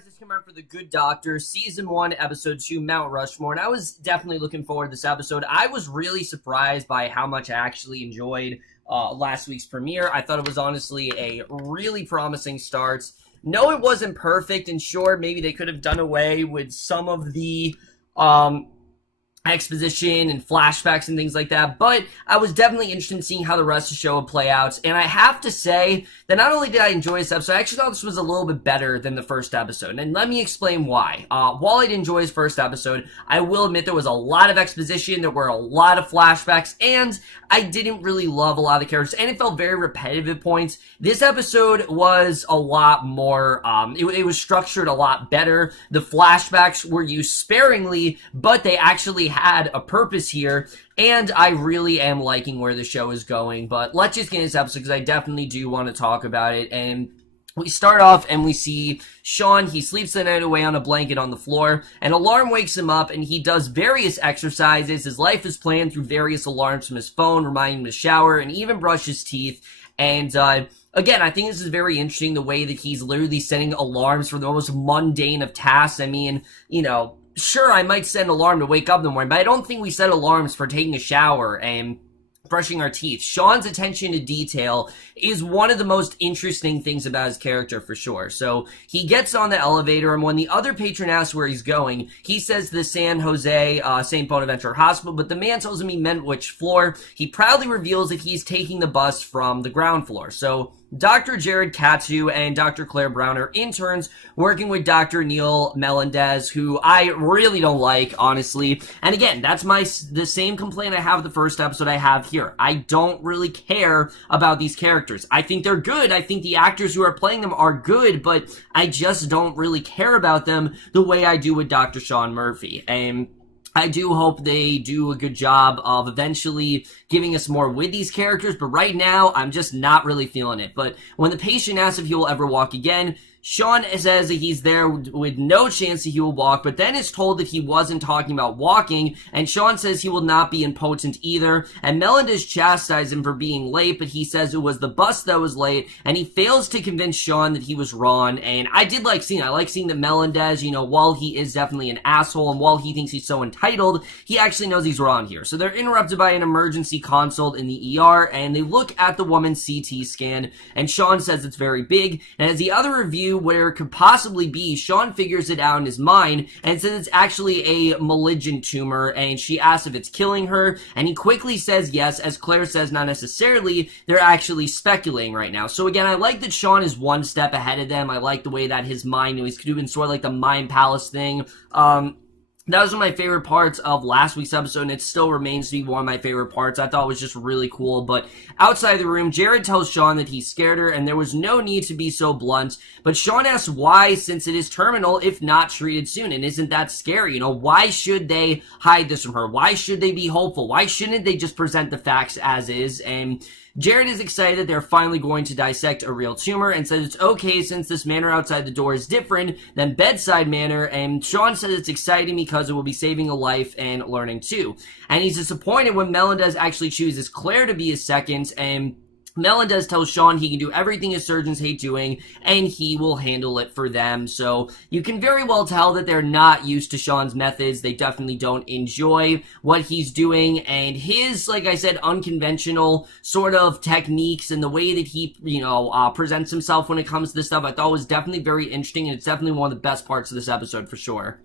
guys, it's coming out for The Good Doctor, Season 1, Episode 2, Mount Rushmore, and I was definitely looking forward to this episode. I was really surprised by how much I actually enjoyed last week's premiere. I thought it was honestly a really promising start. No, it wasn't perfect, and sure, maybe they could have done away with some of the exposition and flashbacks and things like that, but I was definitely interested in seeing how the rest of the show would play out, and I have to say that not only did I enjoy this episode, I actually thought this was a little bit better than the first episode, and let me explain why. While I did enjoy his first episode, I will admit there was a lot of exposition, there were a lot of flashbacks, and I didn't really love a lot of the characters, and it felt very repetitive at points. This episode was a lot more, it was structured a lot better. The flashbacks were used sparingly, but they actually had a purpose here, and I really am liking where the show is going. But let's just get into this episode, because I definitely do want to talk about it. And we start off and we see Sean. He sleeps the night away on a blanket on the floor. An alarm wakes him up, and he does various exercises. His life is planned through various alarms from his phone, reminding him to shower and even brush his teeth. And again, I think this is very interesting, the way that he's literally setting alarms for the most mundane of tasks. I mean, you know, sure, I might set an alarm to wake up in the morning, but I don't think we set alarms for taking a shower and brushing our teeth. Sean's attention to detail is one of the most interesting things about his character, for sure. So he gets on the elevator, and when the other patron asks where he's going, he says the San Jose St. Bonaventure Hospital, but the man tells him he meant which floor. He proudly reveals that he's taking the bus from the ground floor. So Dr. Jared Katsu and Dr. Claire Brown are interns working with Dr. Neil Melendez, who I really don't like, honestly. And again, that's the same complaint I have with the first episode I have here. I don't really care about these characters. I think they're good. I think the actors who are playing them are good, but I just don't really care about them the way I do with Dr. Sean Murphy. And I do hope they do a good job of eventually giving us more with these characters, but right now, I'm just not really feeling it. But when the patient asks if he will ever walk again, Sean says that he's there with no chance that he will walk, but then is told that he wasn't talking about walking, and Sean says he will not be impotent either, and Melendez chastises him for being late, but he says it was the bus that was late, and he fails to convince Sean that he was wrong. And I like seeing that Melendez, you know, while he is definitely an asshole, and while he thinks he's so entitled, he actually knows he's wrong here. So they're interrupted by an emergency consult in the ER, and they look at the woman's CT scan, and Sean says it's very big, and as the other review where it could possibly be, Sean figures it out in his mind and says it's actually a malignant tumor, and she asks if it's killing her, and he quickly says yes, as Claire says not necessarily, they're actually speculating right now. So again, I like that Sean is one step ahead of them. I like the way that his mind, you know, he's doing sort of like the mind palace thing. That was one of my favorite parts of last week's episode, and it still remains to be one of my favorite parts. I thought it was just really cool. But outside the room, Jared tells Sean that he's scared her, and there was no need to be so blunt. But Sean asks why, since it is terminal, if not treated soon, and isn't that scary? You know, why should they hide this from her? Why should they be hopeful? Why shouldn't they just present the facts as is? And Jared is excited that they're finally going to dissect a real tumor, and says it's okay since this manor outside the door is different than bedside manor, and Sean says it's exciting because it will be saving a life and learning too. And he's disappointed when Melendez actually chooses Claire to be his second, and Melendez tells Sean he can do everything his surgeons hate doing, and he will handle it for them. So you can very well tell that they're not used to Sean's methods. They definitely don't enjoy what he's doing, and his, like I said, unconventional sort of techniques and the way that he, you know, presents himself when it comes to this stuff, I thought was definitely very interesting, and it's definitely one of the best parts of this episode for sure.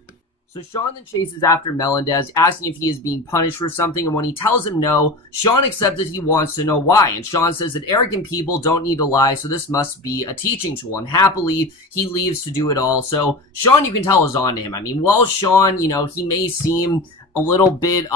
So Sean then chases after Melendez, asking if he is being punished for something, and when he tells him no, Sean accepts that he wants to know why, and Sean says that arrogant people don't need to lie, so this must be a teaching tool, and happily, he leaves to do it all. So Sean, you can tell, is on to him. I mean, while Sean, you know, he may seem a little bit,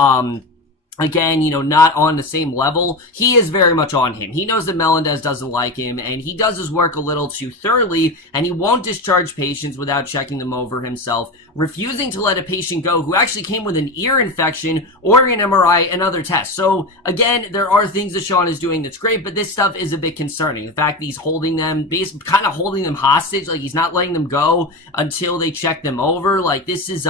again, you know, not on the same level, he is very much on him. He knows that Melendez doesn't like him, and he does his work a little too thoroughly, and he won't discharge patients without checking them over himself, refusing to let a patient go who actually came with an ear infection, ordering an MRI, and other tests. So, again, there are things that Sean is doing that's great, but this stuff is a bit concerning. The fact that he's holding them, basically kind of holding them hostage, like he's not letting them go until they check them over, like this is,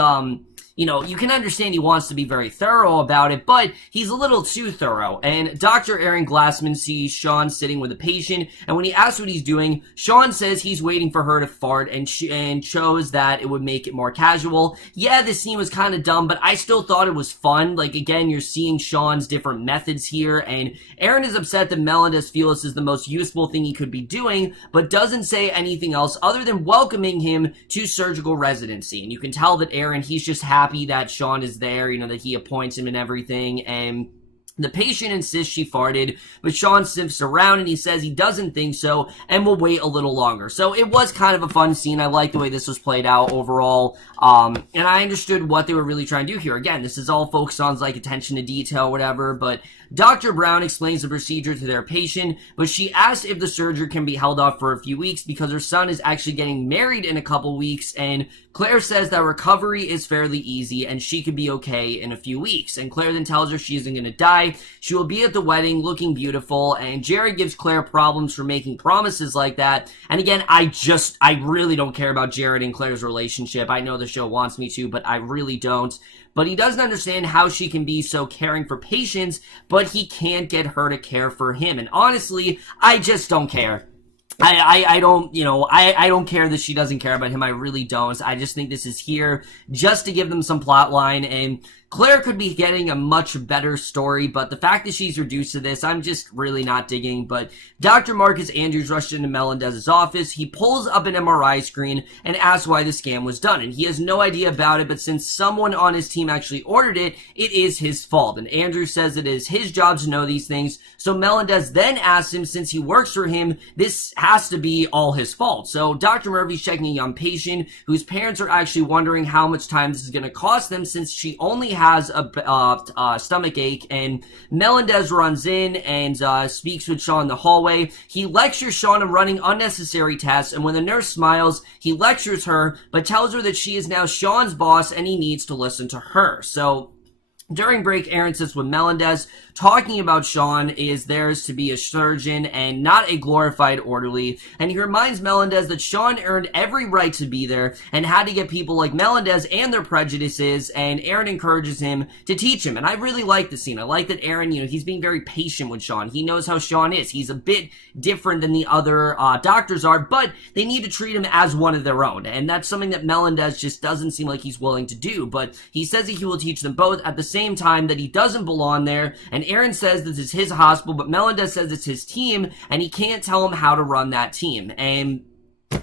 you know, you can understand he wants to be very thorough about it, but he's a little too thorough. And Dr. Aaron Glassman sees Sean sitting with a patient, and when he asks what he's doing, Sean says he's waiting for her to fart and shows that it would make it more casual. Yeah, this scene was kind of dumb, but I still thought it was fun. Like, again, you're seeing Sean's different methods here, and Aaron is upset that Melendez feels this is the most useful thing he could be doing, but doesn't say anything else other than welcoming him to surgical residency. And you can tell that Aaron, he's just happy that Sean is there, you know, that he appoints him and everything, and the patient insists she farted, but Sean sniffs around and he says he doesn't think so and will wait a little longer. So it was kind of a fun scene. I like the way this was played out overall, and I understood what they were really trying to do here. Again, this is all focused on like attention to detail, whatever, but Dr. Brown explains the procedure to their patient, but she asks if the surgery can be held off for a few weeks because her son is actually getting married in a couple weeks, and Claire says that recovery is fairly easy and she could be okay in a few weeks. And Claire then tells her she isn't going to die. She will be at the wedding looking beautiful, and Jerry gives Claire problems for making promises like that. And again, I really don't care about Jared and Claire's relationship. I know the show wants me to, but I really don't. But he doesn't understand how she can be so caring for patients, but he can't get her to care for him. And honestly, I just don't care. I don't, you know, I don't care that she doesn't care about him. I really don't. I just think this is here just to give them some plot line, and Claire could be getting a much better story, but the fact that she's reduced to this, I'm just really not digging. But Dr. Marcus Andrews rushed into Melendez's office. He pulls up an MRI screen and asks why the scan was done, and he has no idea about it, but since someone on his team actually ordered it, it is his fault. And Andrews says it is his job to know these things, so Melendez then asks him, since he works for him, this has to be all his fault. So Dr. Murphy's checking a young patient whose parents are actually wondering how much time this is going to cost them, since she only has a stomach ache, and Melendez runs in and speaks with Sean in the hallway. He lectures Sean on running unnecessary tests, and when the nurse smiles, he lectures her, but tells her that she is now Sean's boss and he needs to listen to her. So during break, Aaron sits with Melendez, talking about Sean is theirs to be a surgeon and not a glorified orderly, and he reminds Melendez that Sean earned every right to be there and had to get people like Melendez and their prejudices, and Aaron encourages him to teach him. And I really like the scene. I like that Aaron, you know, he's being very patient with Sean. He knows how Sean is. He's a bit different than the other doctors are, but they need to treat him as one of their own, and that's something that Melendez just doesn't seem like he's willing to do. But he says that he will teach them both at the same time that he doesn't belong there, and Aaron says this is his hospital, but Melendez says it's his team, and he can't tell him how to run that team. And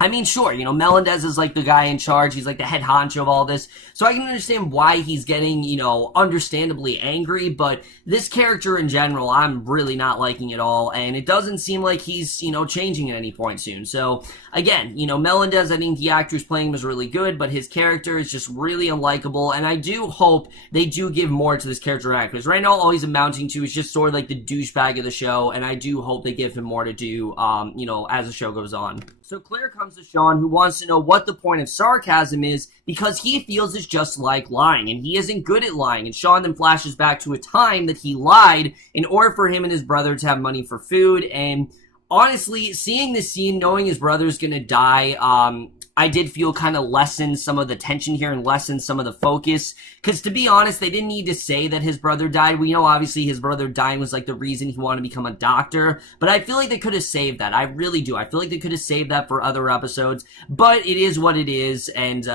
I mean, sure, you know, Melendez is like the guy in charge. He's like the head honcho of all this. So I can understand why he's getting, you know, understandably angry. But this character in general, I'm really not liking at all. And it doesn't seem like he's, you know, changing at any point soon. So again, you know, Melendez, I think the actor who's playing him is really good, but his character is just really unlikable. And I do hope they do give more to this character act, because right now all he's amounting to is just sort of like the douchebag of the show. And I do hope they give him more to do, you know, as the show goes on. So Claire comes to Sean, who wants to know what the point of sarcasm is, because he feels it's just like lying, and he isn't good at lying. And Sean then flashes back to a time that he lied in order for him and his brother to have money for food. And honestly, seeing this scene, knowing his brother's gonna die, I did feel kind of lessened some of the tension here and lessened some of the focus. Because to be honest, they didn't need to say that his brother died. We know obviously his brother dying was like the reason he wanted to become a doctor. But I feel like they could have saved that. I really do. I feel like they could have saved that for other episodes. But it is what it is. And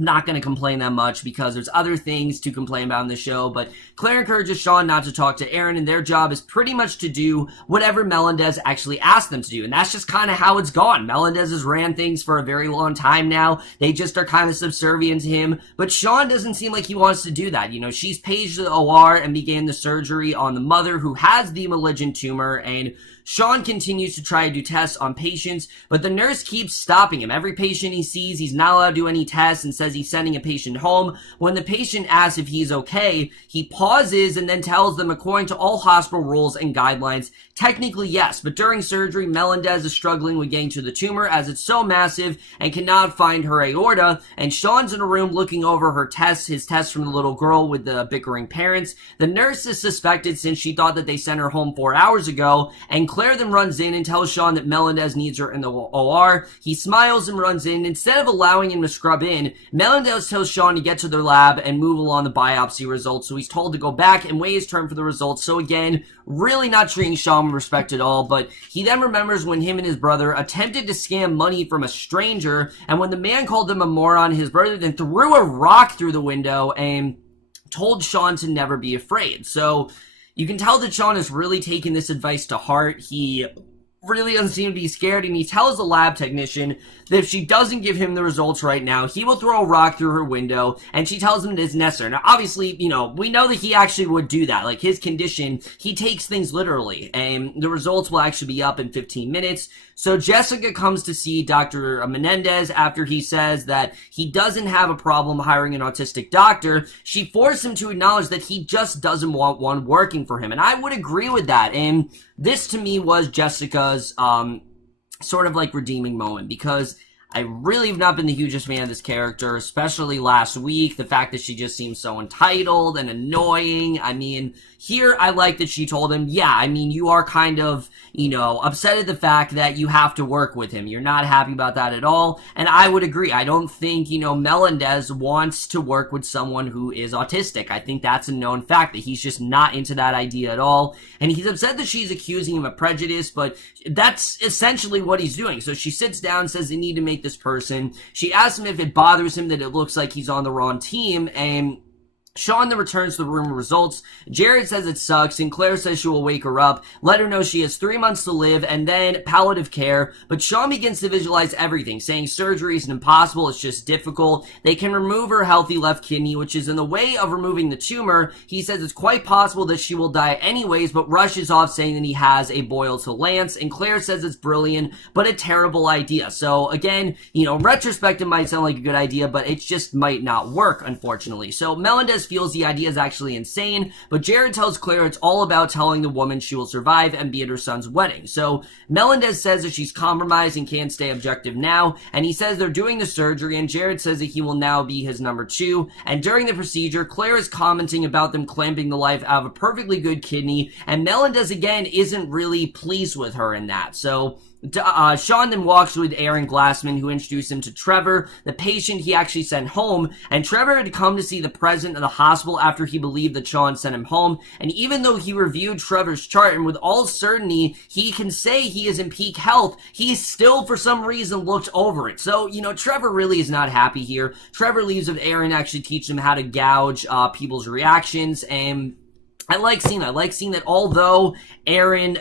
not going to complain that much because there's other things to complain about in the show. But Claire encourages Sean not to talk to Aaron, and their job is pretty much to do whatever Melendez actually asked them to do. And that's just kind of how it's gone. Melendez has ran things for a very long time now. They just are kind of subservient to him. But Sean doesn't seem like he wants to do that. You know, she's paged the OR and began the surgery on the mother who has the malignant tumor, and Sean continues to try to do tests on patients, but the nurse keeps stopping him. Every patient he sees, he's not allowed to do any tests and says he's sending a patient home. When the patient asks if he's okay, he pauses and then tells them, according to all hospital rules and guidelines, technically yes, but during surgery, Melendez is struggling with getting to the tumor as it's so massive and cannot find her aorta, and Sean's in a room looking over her tests, his tests from the little girl with the bickering parents. The nurse is suspected since she thought that they sent her home 4 hours ago, and Claire then runs in and tells Sean that Melendez needs her in the OR. He smiles and runs in. Instead of allowing him to scrub in, Melendez tells Sean to get to their lab and move along the biopsy results, so he's told to go back and wait his turn for the results. So again, really not treating Sean with respect at all, but he then remembers when him and his brother attempted to scam money from a stranger, and when the man called him a moron, his brother then threw a rock through the window and told Sean to never be afraid. So you can tell that Sean is really taking this advice to heart. He really doesn't seem to be scared, and he tells the lab technician that if she doesn't give him the results right now, he will throw a rock through her window, and she tells him it is necessary. Now, obviously, you know, we know that he actually would do that. Like, his condition, he takes things literally, and the results will actually be up in 15 minutes. So Jessica comes to see Dr. Menendez after he says that he doesn't have a problem hiring an autistic doctor. She forced him to acknowledge that he just doesn't want one working for him, and I would agree with that. And this, to me, was Jessica's sort of like redeeming moment, because I really have not been the hugest fan of this character, especially last week. The fact that she just seems so entitled and annoying. I mean, here I like that she told him, yeah, I mean, you are kind of, you know, upset at the fact that you have to work with him. You're not happy about that at all. And I would agree. I don't think, you know, Melendez wants to work with someone who is autistic. I think that's a known fact, that he's just not into that idea at all. And he's upset that she's accusing him of prejudice, but that's essentially what he's doing. So she sits down and says they need to make this person. She asks him if it bothers him that it looks like he's on the wrong team, and Sean then returns to the room of results. Jared says it sucks, and Claire says she will wake her up, let her know she has 3 months to live, and then palliative care. But Sean begins to visualize everything, saying surgery isn't impossible, it's just difficult. They can remove her healthy left kidney, which is in the way of removing the tumor. He says it's quite possible that she will die anyways, but rushes off saying that he has a boil to Lance, and Claire says it's brilliant, but a terrible idea. So again, you know, in retrospect, it might sound like a good idea, but it just might not work, unfortunately. So Melendez feels the idea is actually insane, but Jared tells Claire it's all about telling the woman she will survive and be at her son's wedding. So Melendez says that she's compromised and can't stay objective now, and he says they're doing the surgery, and Jared says that he will now be his number 2. And during the procedure, Claire is commenting about them clamping the life out of a perfectly good kidney, and Melendez again isn't really pleased with her in that. So Sean then walks with Aaron Glassman, who introduced him to Trevor, the patient he actually sent home, and Trevor had come to see the president of the hospital after he believed that Sean sent him home, and even though he reviewed Trevor's chart, and with all certainty he can say he is in peak health, he still for some reason looked over it. So, you know, Trevor really is not happy here. Trevor leaves with Aaron actually teach him how to gouge people's reactions, and I like seeing that although Aaron,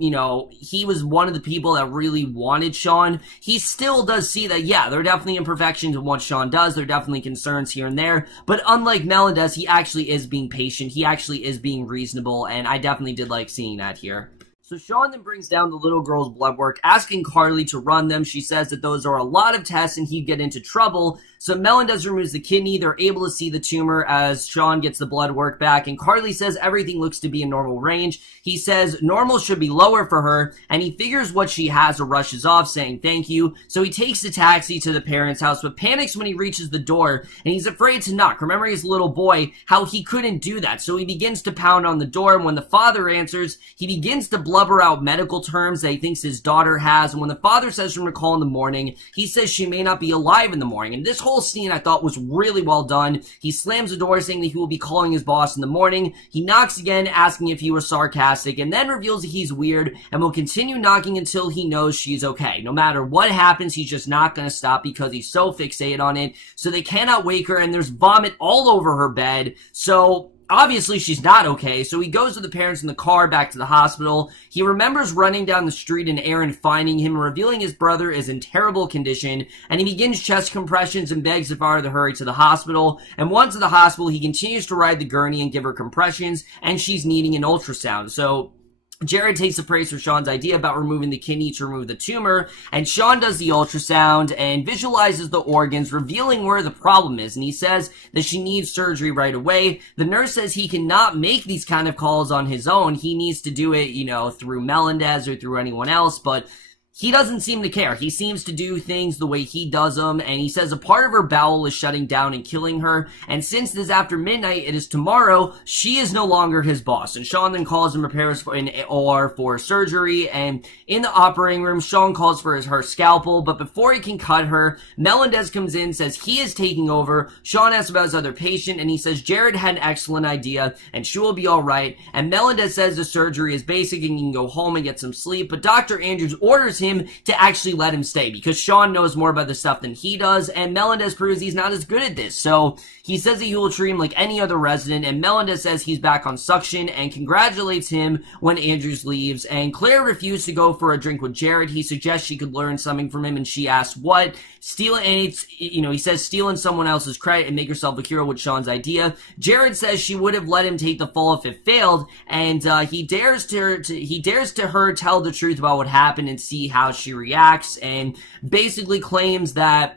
you know, he was one of the people that really wanted Sean, he still does see that, yeah, there are definitely imperfections in what Sean does, there are definitely concerns here and there, but unlike Melendez, he actually is being patient, he actually is being reasonable, and I definitely did like seeing that here. So Sean then brings down the little girl's blood work, asking Carly to run them. She says that those are a lot of tests and he'd get into trouble. So Melendez removes the kidney. They're able to see the tumor as Sean gets the blood work back. And Carly says everything looks to be in normal range. He says normal should be lower for her. And he figures what she has or rushes off saying thank you. So he takes the taxi to the parents' house, but panics when he reaches the door. And he's afraid to knock. Remembering his little boy, how he couldn't do that. So he begins to pound on the door. And when the father answers, he begins to blubber out medical terms that he thinks his daughter has. And when the father says for him to call in the morning, he says she may not be alive in the morning. And this whole scene I thought was really well done. He slams the door saying that he will be calling his boss in the morning. He knocks again asking if he was sarcastic and then reveals that he's weird and will continue knocking until he knows she's okay. No matter what happens, he's just not going to stop because he's so fixated on it. So they cannot wake her and there's vomit all over her bed. So obviously, she's not okay, so he goes with the parents in the car back to the hospital. He remembers running down the street and Aaron finding him and revealing his brother is in terrible condition, and he begins chest compressions and begs the father to hurry to the hospital. And once at the hospital, he continues to ride the gurney and give her compressions, and she's needing an ultrasound. So Jared takes the praise for Sean's idea about removing the kidney to remove the tumor, and Sean does the ultrasound and visualizes the organs, revealing where the problem is, and he says that she needs surgery right away. The nurse says he cannot make these kind of calls on his own. He needs to do it, you know, through Melendez or through anyone else, but he doesn't seem to care. He seems to do things the way he does them, and he says a part of her bowel is shutting down and killing her, and since this after midnight, it is tomorrow, she is no longer his boss. And Sean then calls and prepares for an OR for surgery, and in the operating room, Sean calls for her scalpel, but before he can cut her, Melendez comes in, says he is taking over. Sean asks about his other patient, and he says Jared had an excellent idea, and she will be alright, and Melendez says the surgery is basic and he can go home and get some sleep, but Dr. Andrews orders him to actually let him stay because Sean knows more about this stuff than he does, and Melendez proves he's not as good at this. So he says that he will treat him like any other resident, and Melendez says he's back on suction and congratulates him when Andrews leaves. And Claire refused to go for a drink with Jared. He suggests she could learn something from him, and she asks what. He says stealing someone else's credit and make yourself a hero was Sean's idea. Jared says she would have let him take the fall if it failed, and he dares to her tell the truth about what happened and see how she reacts, and basically claims that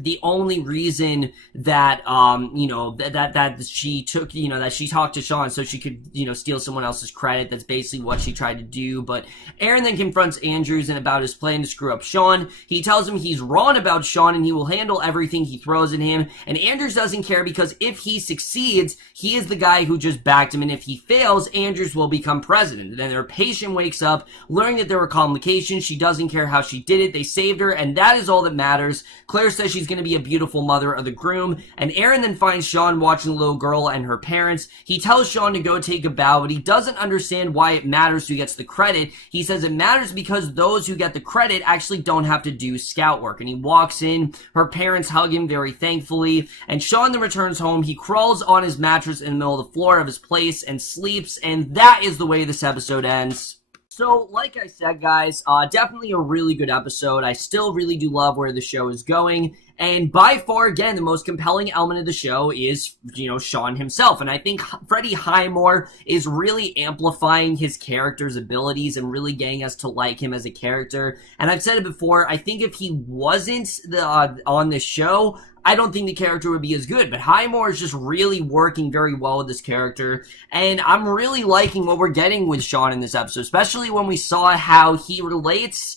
the only reason that, that she took, that she talked to Sean so she could, steal someone else's credit. That's basically what she tried to do. But Aaron then confronts Andrews and about his plan to screw up Sean. He tells him he's wrong about Sean and he will handle everything he throws at him. And Andrews doesn't care because if he succeeds, he is the guy who just backed him. And if he fails, Andrews will become president. And then their patient wakes up, learning that there were complications. She doesn't care how she did it. They saved her, and that is all that matters. Claire says she's going to be a beautiful mother of the groom, and Aaron then finds Sean watching the little girl and her parents. He tells Sean to go take a bow, but he doesn't understand why it matters who gets the credit. He says it matters because those who get the credit actually don't have to do scout work, and he walks in. Her parents hug him very thankfully, and Sean then returns home. He crawls on his mattress in the middle of the floor of his place and sleeps, and that is the way this episode ends. So, like I said, guys, definitely a really good episode. I still really do love where the show is going. And by far, again, the most compelling element of the show is, Sean himself. And I think Freddie Highmore is really amplifying his character's abilities and really getting us to like him as a character. And I've said it before, I think if he wasn't on this show, I don't think the character would be as good, but Highmore is just really working very well with this character, and I'm really liking what we're getting with Sean in this episode, especially when we saw how he relates,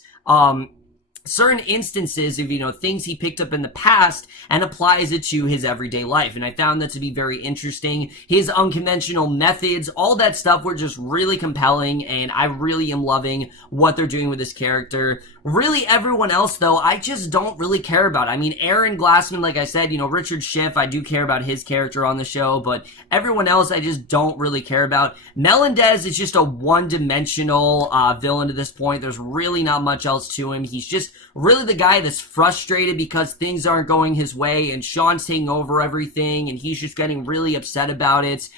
certain instances of, things he picked up in the past and applies it to his everyday life. And I found that to be very interesting. His unconventional methods, all that stuff were just really compelling, and I really am loving what they're doing with this character. Really, everyone else, though, I just don't really care about. I mean, Aaron Glassman, like I said, Richard Schiff, I do care about his character on the show, but everyone else I just don't really care about. Melendez is just a one-dimensional villain to this point. There's really not much else to him. He's just really the guy that's frustrated because things aren't going his way, and Sean's taking over everything, and he's just getting really upset about it.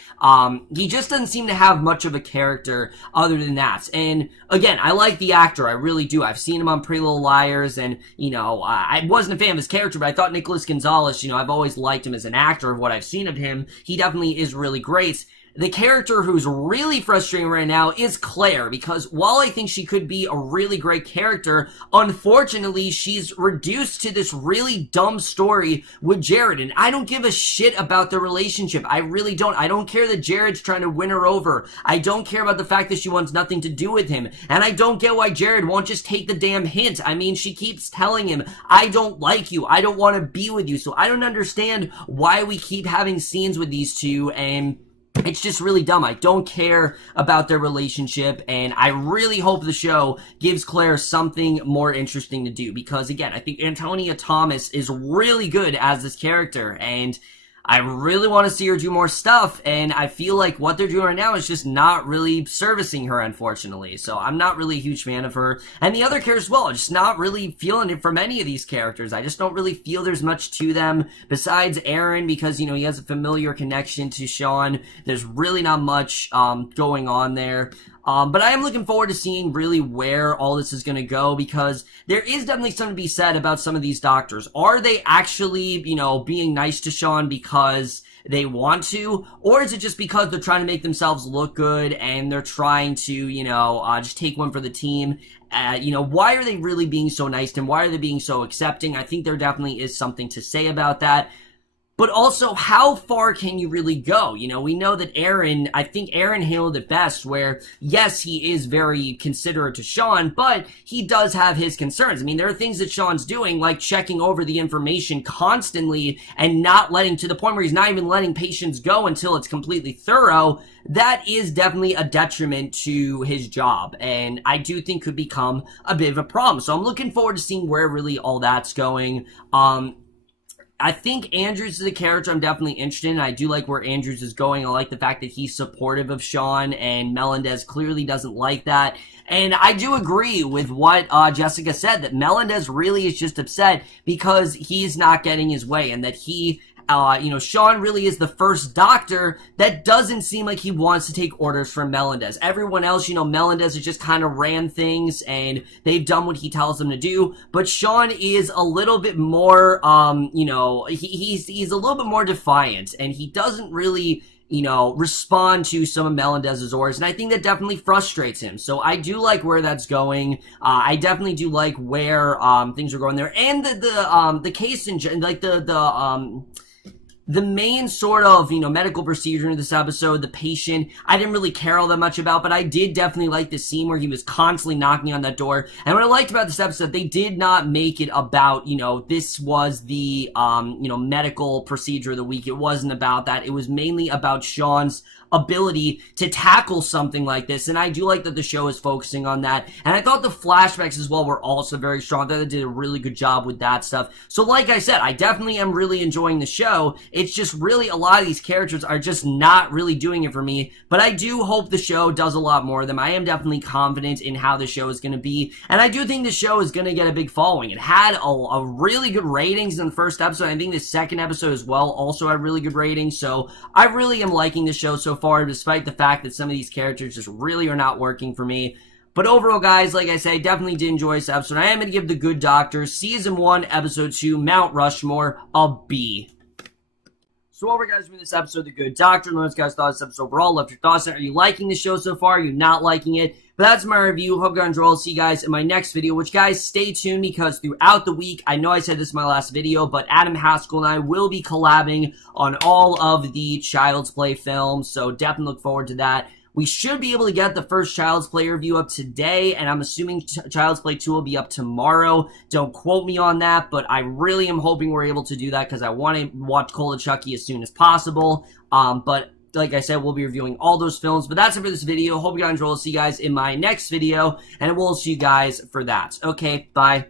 He just doesn't seem to have much of a character other than that. And again, I like the actor, I really do. I've seen him on Pretty Little Liars, and, I wasn't a fan of his character, but I thought Nicholas Gonzalez, I've always liked him as an actor of what I've seen of him. He definitely is really great. The character who's really frustrating right now is Claire, because while I think she could be a really great character, unfortunately, she's reduced to this really dumb story with Jared, and I don't give a shit about their relationship. I really don't. I don't care that Jared's trying to win her over. I don't care about the fact that she wants nothing to do with him, and I don't get why Jared won't just take the damn hint. I mean, she keeps telling him, I don't like you, I don't want to be with you, so I don't understand why we keep having scenes with these two, and it's just really dumb. I don't care about their relationship, and I really hope the show gives Claire something more interesting to do, because, again, I think Antonia Thomas is really good as this character, and I really want to see her do more stuff, and I feel like what they're doing right now is just not really servicing her, unfortunately. So I'm not really a huge fan of her. And the other characters as well, just not really feeling it from any of these characters. I just don't really feel there's much to them besides Aaron, because, he has a familiar connection to Sean. There's really not much going on there. But I am looking forward to seeing really where all this is going to go, because there is definitely something to be said about some of these doctors. Are they actually, being nice to Sean because they want to, or is it just because they're trying to make themselves look good and they're trying to, just take one for the team? Why are they really being so nice to him? Why are they being so accepting? I think there definitely is something to say about that. but also, how far can you really go? You know, we know that I think Aaron handled it best, where, yes, he is very considerate to Sean, but he does have his concerns. I mean, there are things that Sean's doing, like checking over the information constantly and not letting, to the point where he's not even letting patients go until it's completely thorough. That is definitely a detriment to his job, and I do think could become a bit of a problem. So I'm looking forward to seeing where really all that's going. I think Andrews is a character I'm definitely interested in. I do like where Andrews is going. I like the fact that he's supportive of Sean, and Melendez clearly doesn't like that. And I do agree with what Jessica said, that Melendez really is just upset because he's not getting his way, and that he, Sean really is the first doctor that doesn't seem like he wants to take orders from Melendez. Everyone else, Melendez has just kind of ran things and they've done what he tells them to do. But Sean is a little bit more, he's a little bit more defiant, and he doesn't really, respond to some of Melendez's orders, and I think that definitely frustrates him. So I do like where that's going. I definitely do like where things are going there, and the case in like the main sort of, medical procedure in this episode, the patient, I didn't really care all that much about, but I did definitely like the scene where he was constantly knocking on that door. And what I liked about this episode, they did not make it about, this was the, medical procedure of the week. It wasn't about that. It was mainly about Sean's ability to tackle something like this, and I do like that the show is focusing on that. And I thought the flashbacks as well were also very strong. I thought they did a really good job with that stuff. So like I said, I definitely am really enjoying the show. It's just really, a lot of these characters are just not really doing it for me, but I do hope the show does a lot more of them. I am definitely confident in how the show is going to be, and I do think the show is going to get a big following. It had a really good ratings in the first episode. I think the second episode as well also had really good ratings, so I really am liking the show so far, despite the fact that some of these characters just really are not working for me. But overall, guys, like I said, I definitely did enjoy this episode. I am going to give The Good Doctor Season 1, Episode 2, Mount Rushmore, a B. So overall, guys, with this episode of The Good Doctor, let us guys thought this episode overall. Left your thoughts on it. Are you liking the show so far? Are you not liking it? But that's my review. Hope you guys enjoy. I'll see you guys in my next video, which, guys, stay tuned, because throughout the week, I know I said this in my last video, but Adam Haskell and I will be collabing on all of the Child's Play films, so definitely look forward to that. We should be able to get the first Child's Play review up today, and I'm assuming Child's Play 2 will be up tomorrow. Don't quote me on that, but I really am hoping we're able to do that, because I want to watch Cole and Chucky as soon as possible. But like I said, we'll be reviewing all those films. But that's it for this video. Hope you guys enjoy. I'll see you guys in my next video, and we'll see you guys for that. Okay, bye.